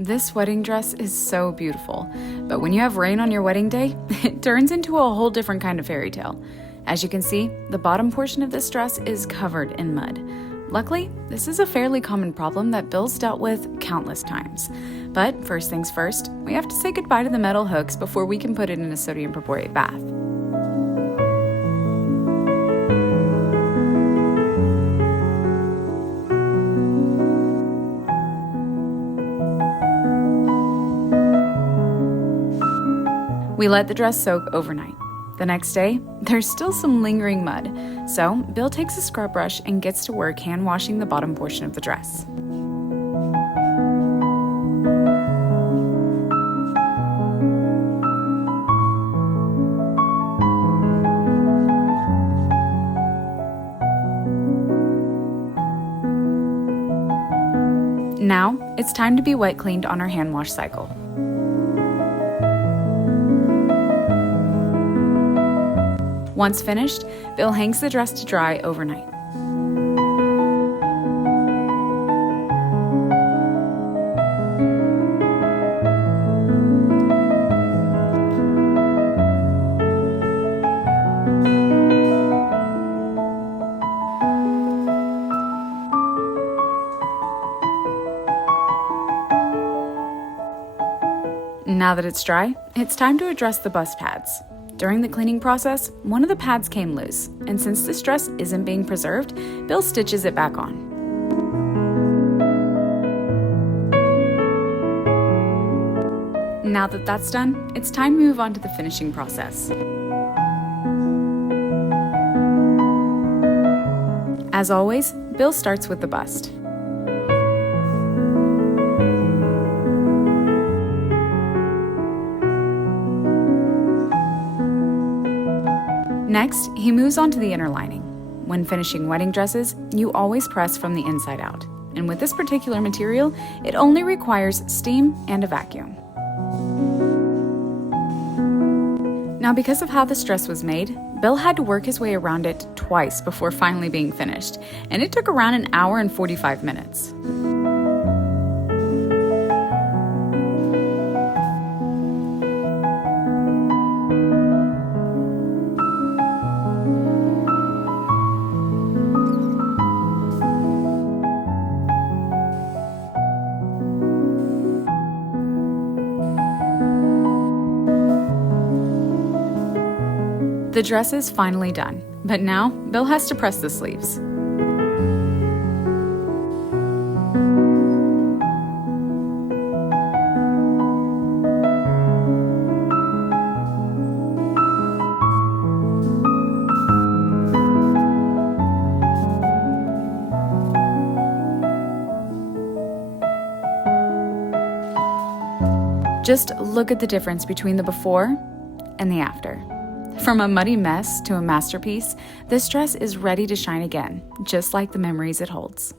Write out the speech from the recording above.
This wedding dress is so beautiful, but when you have rain on your wedding day, it turns into a whole different kind of fairy tale. As you can see, the bottom portion of this dress is covered in mud. Luckily, this is a fairly common problem that Bill's dealt with countless times. But first things first, we have to say goodbye to the metal hooks before we can put it in a sodium perborate bath. We let the dress soak overnight. The next day, there's still some lingering mud, so Bill takes a scrub brush and gets to work hand washing the bottom portion of the dress. Now, it's time to be wet cleaned on our hand wash cycle. Once finished, Bill hangs the dress to dry overnight. Now that it's dry, it's time to address the bust pads. During the cleaning process, one of the pads came loose, and since this dress isn't being preserved, Bill stitches it back on. Now that that's done, it's time to move on to the finishing process. As always, Bill starts with the bust. Next, he moves on to the inner lining. When finishing wedding dresses, you always press from the inside out. And with this particular material, it only requires steam and a vacuum. Now, because of how this dress was made, Bill had to work his way around it twice before finally being finished, and it took around an hour and 45 minutes. The dress is finally done, but now Bill has to press the sleeves. Just look at the difference between the before and the after. From a muddy mess to a masterpiece, this dress is ready to shine again, just like the memories it holds.